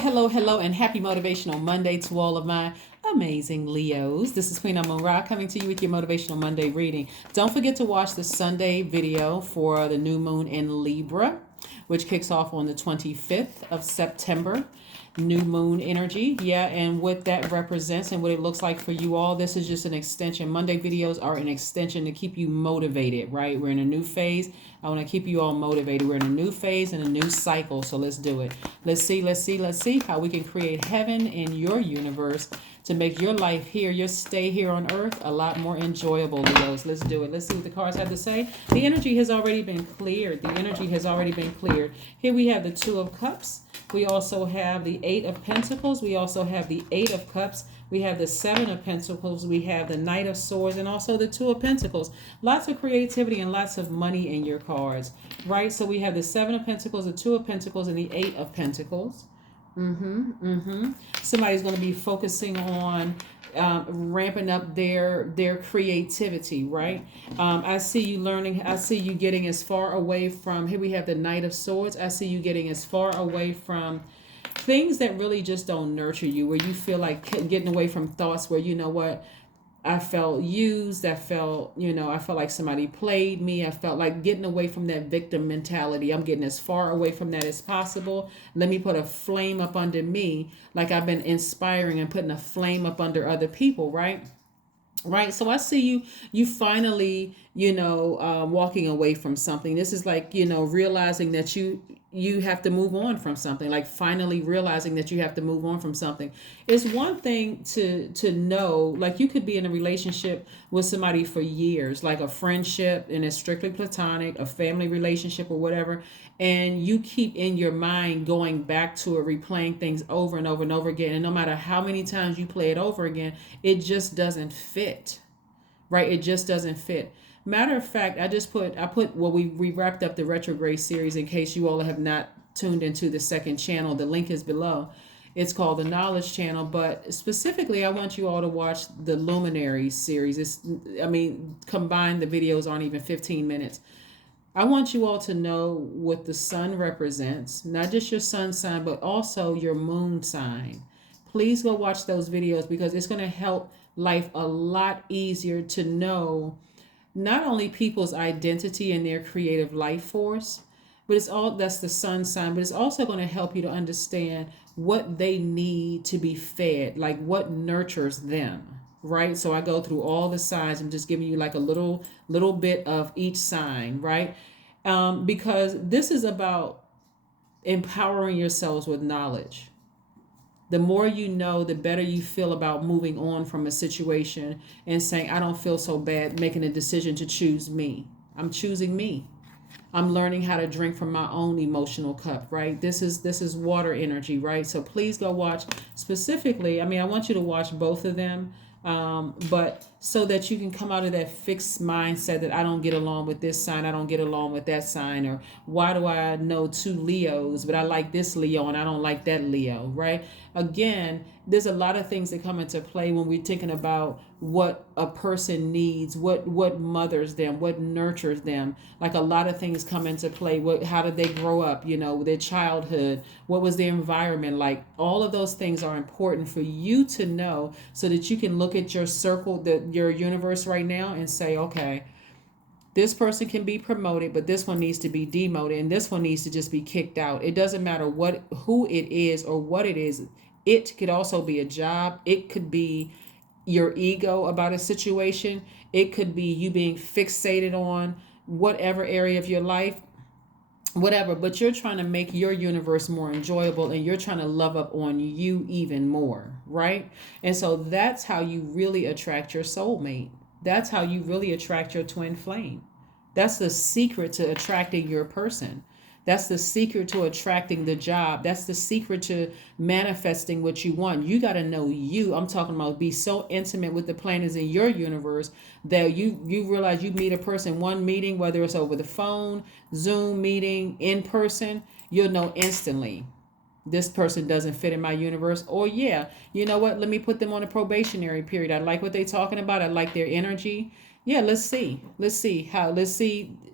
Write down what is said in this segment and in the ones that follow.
Hello, hello, and happy Motivational Monday to all of my amazing Leos. This is Queen Amun Ra coming to you with your Motivational Monday reading. Don't forget to watch the Sunday video for the new moon in Libra, which kicks off on the 25th of September. New moon energy, yeah, and what that represents and what it looks like for you all. This is just an extension. Monday videos are an extension to keep you motivated, right? We're in a new phase. I want to keep you all motivated. We're in a new phase and a new cycle, so let's do it. Let's see how we can create heaven in your universe to make your life here, your stay here on earth, a lot more enjoyable, Leos. Let's do it. Let's see what the cards have to say. The energy has already been cleared. Here we have the Two of Cups. We also have the Eight of Pentacles. We also have the Eight of Cups. We have the Seven of Pentacles. We have the Knight of Swords and also the Two of Pentacles. Lots of creativity and lots of money in your cards, right? So we have the Seven of Pentacles, the Two of Pentacles, and the Eight of Pentacles. Somebody's going to be focusing on ramping up their creativity, right? I see you learning. I see you getting as far away from. Here we have the Knight of Swords. I see you getting as far away from things that really just don't nurture you, where you feel like getting away from thoughts where, you know what, I felt used. I felt like somebody played me. I felt like getting away from that victim mentality. I'm getting as far away from that as possible. Let me put a flame up under me, like I've been inspiring and putting a flame up under other people, right? Right. So I see you finally, walking away from something. This is like, realizing that you have to move on from something, like finally realizing that you have to move on from something. It's one thing to know, like you could be in a relationship with somebody for years, like a friendship, and it's strictly platonic, a family relationship or whatever, and you keep in your mind going back to it, replaying things over and over and over again, and no matter how many times you play it over again, it just doesn't fit, right? It just doesn't fit. Matter of fact, we wrapped up the retrograde series. In case you all have not tuned into the second channel, the link is below. It's called the Knowledge Channel, but specifically, I want you all to watch the Luminary series. Combined, the videos aren't even 15 minutes. I want you all to know what the sun represents, not just your sun sign, but also your moon sign. Please go watch those videos because it's going to help life a lot easier to know not only people's identity and their creative life force, but that's the sun sign, but it's also going to help you to understand what they need to be fed, like what nurtures them, right? So I go through all the signs. I'm just giving you like a little bit of each sign, right? Because this is about empowering yourselves with knowledge. The more you know, the better you feel about moving on from a situation and saying, I don't feel so bad, making a decision to choose me. I'm choosing me. I'm learning how to drink from my own emotional cup, right? This is water energy, right? So please go watch specifically. I want you to watch both of them, but so that you can come out of that fixed mindset that I don't get along with this sign, I don't get along with that sign, or why do I know two Leos, but I like this Leo and I don't like that Leo, right? Again, there's a lot of things that come into play when we're thinking about what a person needs, what mothers them, what nurtures them. Like a lot of things come into play. How did they grow up? Their childhood. What was their environment like? All of those things are important for you to know, so that you can look at your circle, your universe right now, and say, okay, this person can be promoted, but this one needs to be demoted, and this one needs to just be kicked out. It doesn't matter who it is or what it is. It could also be a job. It could be your ego about a situation. It could be you being fixated on whatever area of your life, whatever, but you're trying to make your universe more enjoyable, and you're trying to love up on you even more, right? And so that's how you really attract your soulmate. That's how you really attract your twin flame. That's the secret to attracting your person. That's the secret to attracting the job. That's the secret to manifesting what you want. You got to know you. I'm talking about be so intimate with the planets in your universe that you realize you meet a person, one meeting, whether it's over the phone, Zoom meeting, in person, you'll know instantly this person doesn't fit in my universe. Or yeah, you know what? Let me put them on a probationary period. I like what they're talking about. I like their energy. Yeah, let's see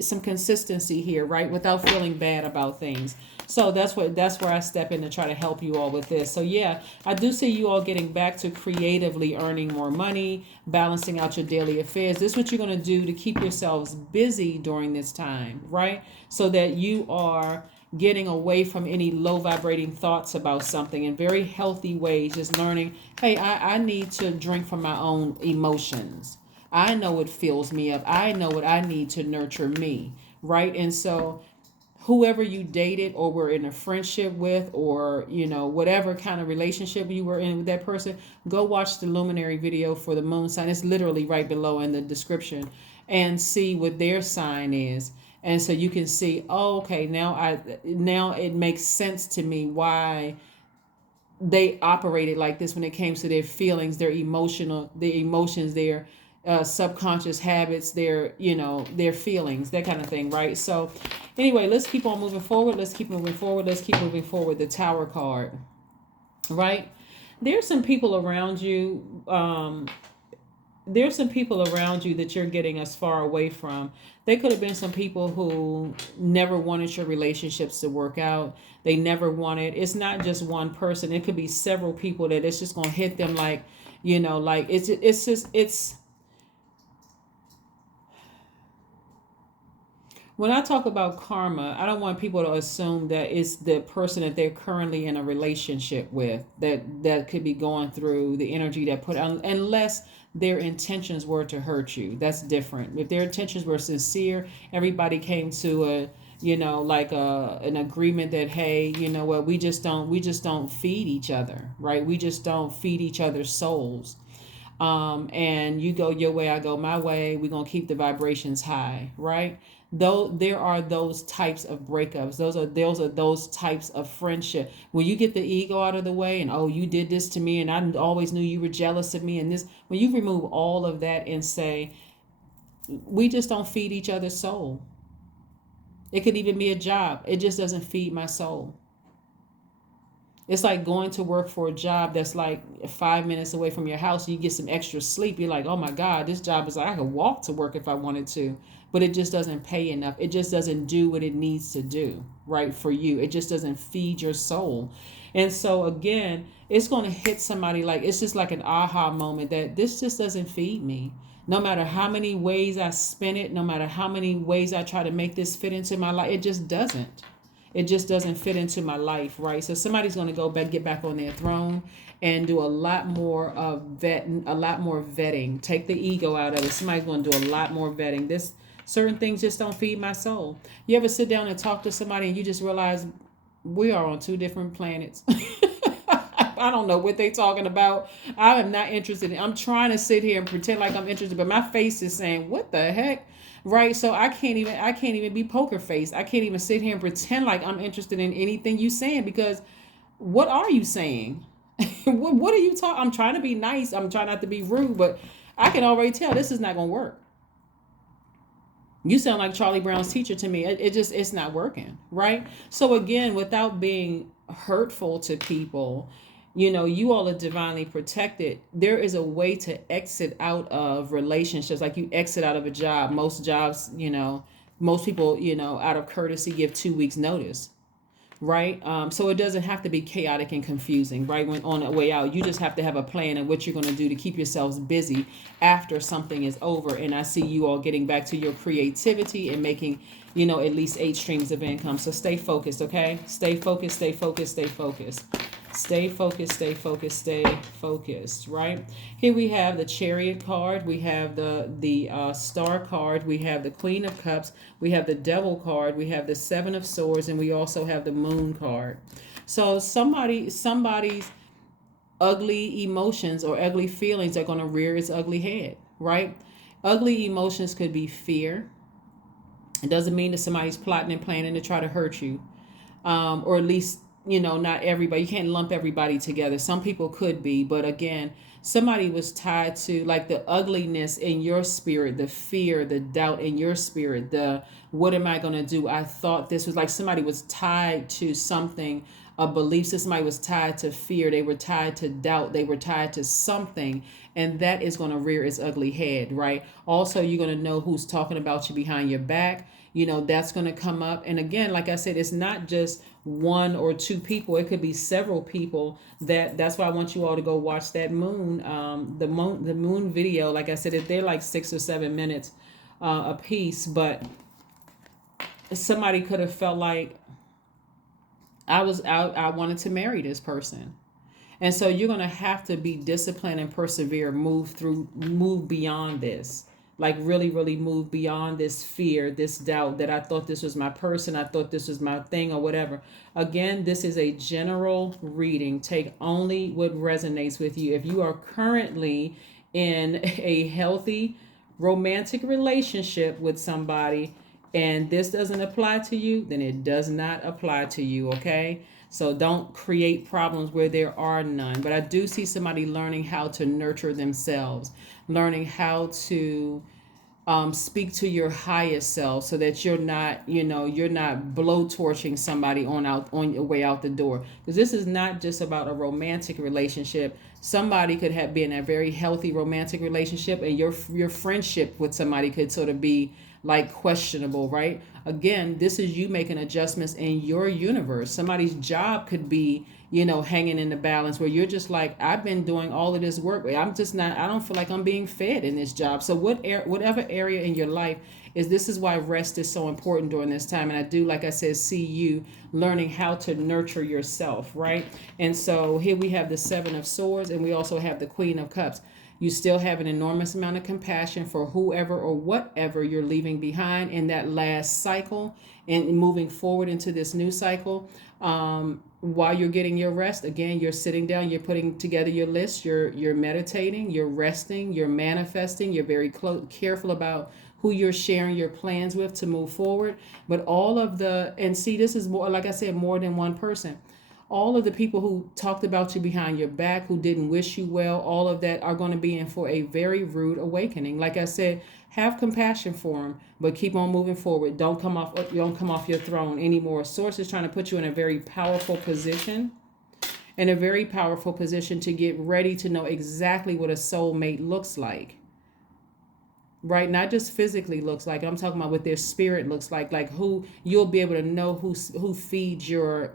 some consistency here, right? Without feeling bad about things. So that's where I step in to try to help you all with this. So yeah, I do see you all getting back to creatively earning more money, balancing out your daily affairs. This is what you're going to do to keep yourselves busy during this time, right? So that you are getting away from any low vibrating thoughts about something in very healthy ways, just learning, hey, I need to drink from my own emotions. I know what fills me up. I know what I need to nurture me, right? And so, whoever you dated or were in a friendship with, or whatever kind of relationship you were in with that person, go watch the luminary video for the moon sign. It's literally right below in the description, and see what their sign is. And so you can see, oh, okay, now it makes sense to me why they operated like this when it came to their feelings, their emotions, their subconscious habits, their feelings, that kind of thing, right? So anyway, let's keep on moving forward. Let's keep moving forward. The Tower card, right? There's some people around you. There's some people around you that you're getting as far away from. They could have been some people who never wanted your relationships to work out. They never wanted, it's not just one person. It could be several people that it's just going to hit them like, like it's when I talk about karma, I don't want people to assume that it's the person that they're currently in a relationship with that could be going through the energy that put on, unless their intentions were to hurt you. That's different. If their intentions were sincere, everybody came to a like an agreement that, hey, you know what, we just don't feed each other, right? We just don't feed each other's souls. And you go your way, I go my way. We're gonna keep the vibrations high, right? Though there are those types of breakups, those types of friendship. When you get the ego out of the way, and oh, you did this to me, and I always knew you were jealous of me, and this, when you remove all of that and say, we just don't feed each other's soul. It could even be a job. It just doesn't feed my soul. It's like going to work for a job that's like 5 minutes away from your house. You get some extra sleep. You're like, oh my God, this job is like I could walk to work if I wanted to, but it just doesn't pay enough. It just doesn't do what it needs to do, right, for you. It just doesn't feed your soul. And so again, it's going to hit somebody like, it's just like an aha moment that this just doesn't feed me. No matter how many ways I spin it, no matter how many ways I try to make this fit into my life, it just doesn't. It just doesn't fit into my life, right? So somebody's going to go back, get back on their throne, and do a lot more of vetting. Take the ego out of it. Somebody's going to do a lot more vetting. This certain things just don't feed my soul. You ever sit down and talk to somebody and you just realize we are on two different planets? I don't know what they talking about. I am not interested in. I'm trying to sit here and pretend like I'm interested, but my face is saying, "What the heck?" Right? So I can't even be poker faced. I can't even sit here and pretend like I'm interested in anything you saying, because what are you saying? What are you talking? I'm trying to be nice. I'm trying not to be rude, but I can already tell this is not going to work. You sound like Charlie Brown's teacher to me. It's not working, right? So again, without being hurtful to people, you all are divinely protected. There is a way to exit out of relationships, like you exit out of a job. Most jobs, most people, out of courtesy, give 2 weeks notice, right? So it doesn't have to be chaotic and confusing, right? When on the way out, you just have to have a plan of what you're going to do to keep yourselves busy after something is over. And I see you all getting back to your creativity and making, at least 8 streams of income. So stay focused, okay? Stay focused, stay focused, stay focused. Stay focused, stay focused, stay focused, right? Here we have the Chariot card. We have the Star card. We have the Queen of Cups. We have the Devil card. We have the Seven of Swords. And we also have the Moon card. So somebody's ugly emotions or ugly feelings are going to rear its ugly head, right? Ugly emotions could be fear. It doesn't mean that somebody's plotting and planning to try to hurt you, or at least, not everybody. You can't lump everybody together. Some people could be, but again, somebody was tied to like the ugliness in your spirit, the fear, the doubt in your spirit, the what am I going to do? I thought this was like somebody was tied to something a belief system. Somebody was tied to fear. They were tied to doubt. They were tied to something. And that is going to rear its ugly head, right? Also, you're going to know who's talking about you behind your back. That's going to come up. And again, like I said, it's not just one or two people. It could be several people. That's why I want you all to go watch that moon video. Like I said, they're like 6 or 7 minutes a piece, but somebody could have felt like I wanted to marry this person. And so you're going to have to be disciplined and persevere, move beyond this. Like really, really move beyond this fear, this doubt that I thought this was my person, I thought this was my thing or whatever. Again, this is a general reading. Take only what resonates with you. If you are currently in a healthy romantic relationship with somebody and this doesn't apply to you, then it does not apply to you, okay? So don't create problems where there are none. But I do see somebody learning how to nurture themselves, learning how to speak to your highest self, so that you're not, you're not blowtorching somebody on your way out the door. Because this is not just about a romantic relationship. Somebody could have been in a very healthy romantic relationship, and your friendship with somebody could sort of be like questionable, right? Again, this is you making adjustments in your universe. Somebody's job could be, hanging in the balance, where you're just like, I've been doing all of this work, but I don't feel like I'm being fed in this job. So whatever area in your life this is why rest is so important during this time. And I do, like I said, see you learning how to nurture yourself, right? And so here we have the Seven of Swords, and we also have the Queen of Cups. You still have an enormous amount of compassion for whoever or whatever you're leaving behind in that last cycle and moving forward into this new cycle. While you're getting your rest, again, you're sitting down, you're putting together your list, you're meditating, you're resting, you're manifesting, you're very careful about who you're sharing your plans with to move forward. But and see, this is more, like I said, more than one person. All of the people who talked about you behind your back, who didn't wish you well, all of that are going to be in for a very rude awakening. Like I said, have compassion for them, but keep on moving forward. Don't come off your throne anymore. Source is trying to put you in a very powerful position, to get ready to know exactly what a soulmate looks like. Right? Not just physically looks like. I'm talking about what their spirit looks like who you'll be able to know who feeds your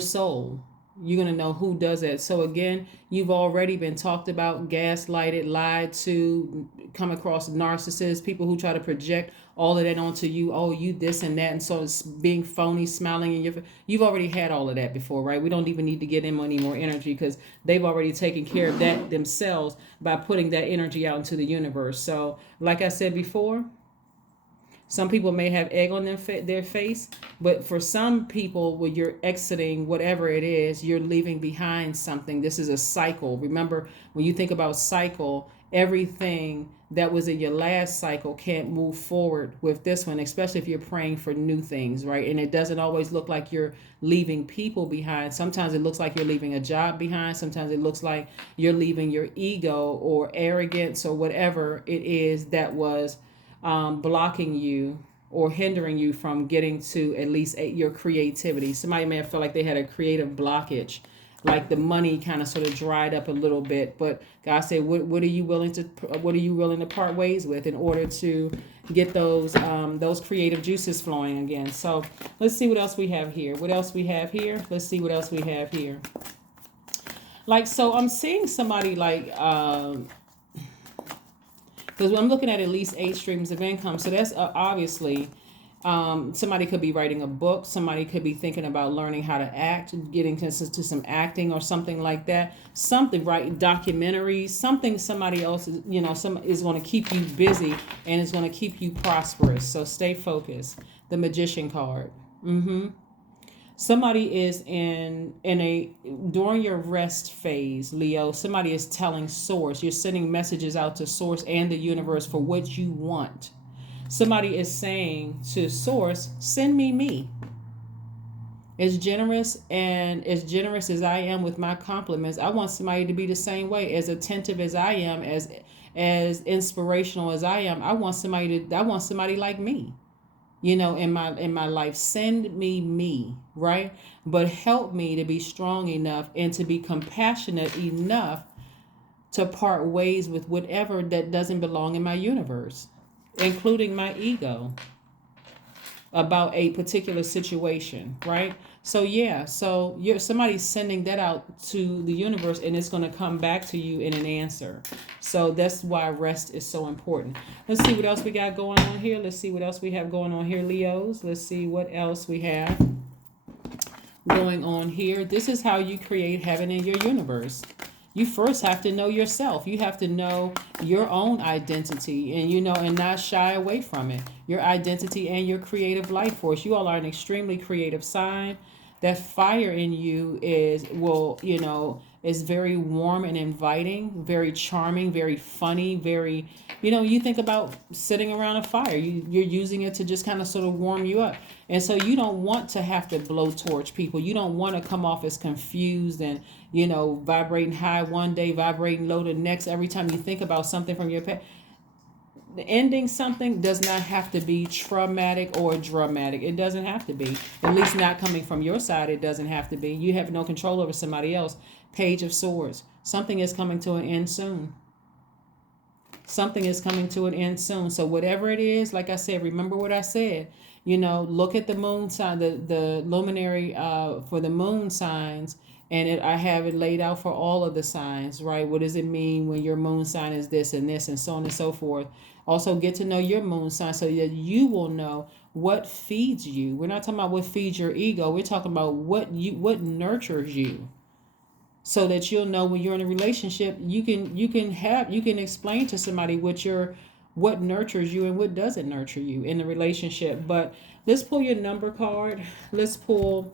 soul. You're going to know who does that. So again, you've already been talked about, gaslighted, lied to, come across narcissists, people who try to project all of that onto you. Oh, you this and that. And so it's being phony, smiling in your face. You've already had all of that before, right? We don't even need to get them any more energy, because they've already taken care of that themselves by putting that energy out into the universe. So like I said before, some people may have egg on their face, but for some people, when you're exiting whatever it is, you're leaving behind something. This is a cycle. Remember, when you think about cycle, everything that was in your last cycle can't move forward with this one, especially if you're praying for new things, right? And it doesn't always look like you're leaving people behind. Sometimes it looks like you're leaving a job behind. Sometimes it looks like you're leaving your ego or arrogance or whatever it is that was blocking you or hindering you from getting to at least your creativity. Somebody may have felt like they had a creative blockage, like the money kind of sort of dried up a little bit. But God said, what are you willing to part ways with in order to get those creative juices flowing again? So let's see what else we have here. Let's see what else we have here. Like, so I'm seeing somebody like, because I'm looking at least 8 streams of income. So that's obviously somebody could be writing a book. Somebody could be thinking about learning how to act, getting to some acting or something like that. Something, right? Documentaries, something somebody else is, is going to keep you busy and is going to keep you prosperous. So stay focused. The Magician card. Somebody is during your rest phase, Leo, somebody is telling Source, you're sending messages out to Source and the universe for what you want. Somebody is saying to Source, send me. As generous as I am with my compliments, I want somebody to be the same way. As attentive as I am, as inspirational as I am, I want somebody like me. in my life. Send me, right? But help me to be strong enough and to be compassionate enough to part ways with whatever that doesn't belong in my universe, including my ego about a particular situation, right? So yeah, so you're somebody's sending that out to the universe, and it's going to come back to you in an answer. So that's why rest is so important. Let's see what else we got going on here. Let's see what else we have going on here, Leos. Let's see what else we have going on here. This is how you create heaven in your universe. You first have to know yourself. You have to know your own identity, and and not shy away from it. Your identity and your creative life force. You all are an extremely creative sign. That fire in you is very warm and inviting, very charming, very funny, very you think about sitting around a fire. You're using it to just kind of sort of warm you up. And so you don't want to have to blowtorch people. You don't want to come off as confused and vibrating high one day, vibrating low the next. Every time you think about something from your past, ending something does not have to be traumatic or dramatic. It doesn't have to be. At least not coming from your side. It doesn't have to be. You have no control over somebody else. Page of Swords. Something is coming to an end soon. Something is coming to an end soon. So whatever it is, like I said, remember what I said. Look at the moon sign, the luminary for the moon signs, and I have it laid out for all of the signs, right? What does it mean when your moon sign is this and this, and so on and so forth? Also, get to know your moon sign so that you will know what feeds you. We're not talking about what feeds your ego. We're talking about what nurtures you, so that you'll know when you're in a relationship, you can explain to somebody what nurtures you and what doesn't nurture you in the relationship. But let's pull your number card. Let's pull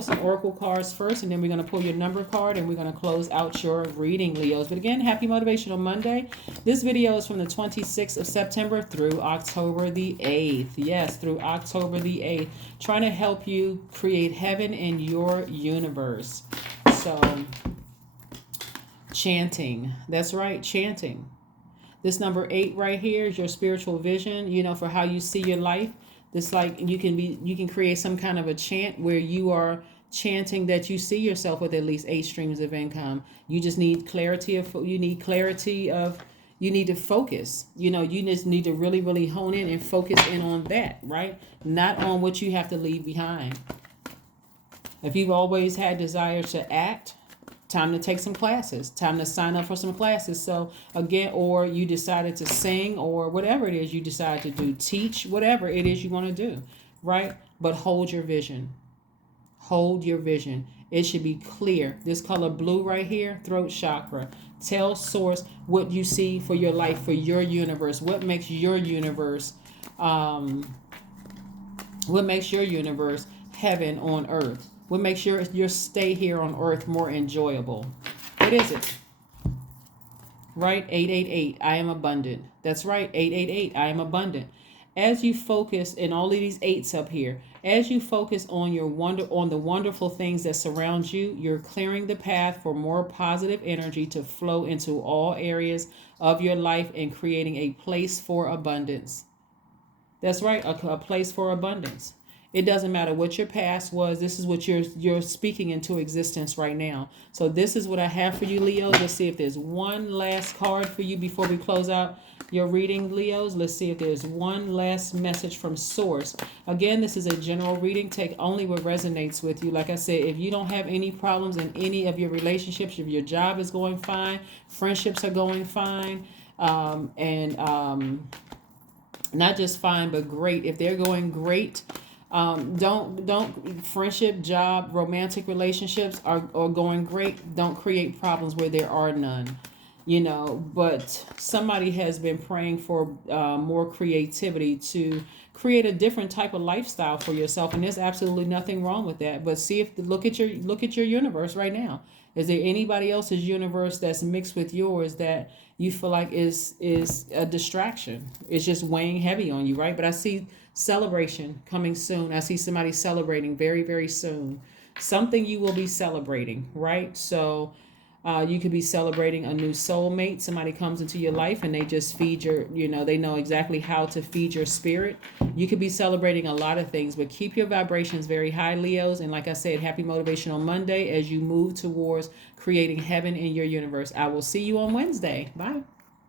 some oracle cards first, and then we're going to pull your number card, and we're going to close out your reading, Leos. But again, happy Motivational Monday. This video is from the 26th of September through October the 8th. Yes, through October the 8th. Trying to help you create heaven in your universe. So, chanting. That's right, chanting. This number 8 right here is your spiritual vision, for how you see your life. This you can create some kind of a chant where you are chanting that you see yourself with at least 8 streams of income. You just need clarity you need to focus. You just need to really, really hone in and focus in on that, right? Not on what you have to leave behind. If you've always had desire to act, time to take some classes, time to sign up for some classes. So again, or you decided to sing, or whatever it is you decide to do, teach, whatever it is you want to do, right? But hold your vision. Hold your vision. It should be clear. This color blue right here, throat chakra. Tell source what you see for your life, for your universe. What makes your universe heaven on earth? What makes your stay here on earth more enjoyable? What is it? Right? 888. I am abundant. That's right. 888. I am abundant. As you focus, and all of these 8s up here, as you focus on the wonderful things that surround you, you're clearing the path for more positive energy to flow into all areas of your life and creating a place for abundance. That's right. A place for abundance. It doesn't matter what your past was. This is what you're speaking into existence right now. So this is what I have for you, Leos. Let's see if there's one last card for you before we close out your reading, Leos. Let's see if there's one last message from Source. Again, this is a general reading. Take only what resonates with you. Like I said, if you don't have any problems in any of your relationships, if your job is going fine, friendships are going fine, not just fine, but great. If they're going great, don't friendship, job, romantic relationships are going great. Don't create problems where there are none, but somebody has been praying for more creativity to create a different type of lifestyle for yourself. And there's absolutely nothing wrong with that. But look at your universe right now. Is there anybody else's universe that's mixed with yours that you feel like is a distraction? It's just weighing heavy on you, right? But I see celebration coming soon. I see somebody celebrating very, very soon. Something you will be celebrating, right? So You could be celebrating a new soulmate. Somebody comes into your life and they just feed your, they know exactly how to feed your spirit. You could be celebrating a lot of things, but keep your vibrations very high, Leos. And like I said, happy Motivational Monday as you move towards creating heaven in your universe. I will see you on Wednesday. Bye.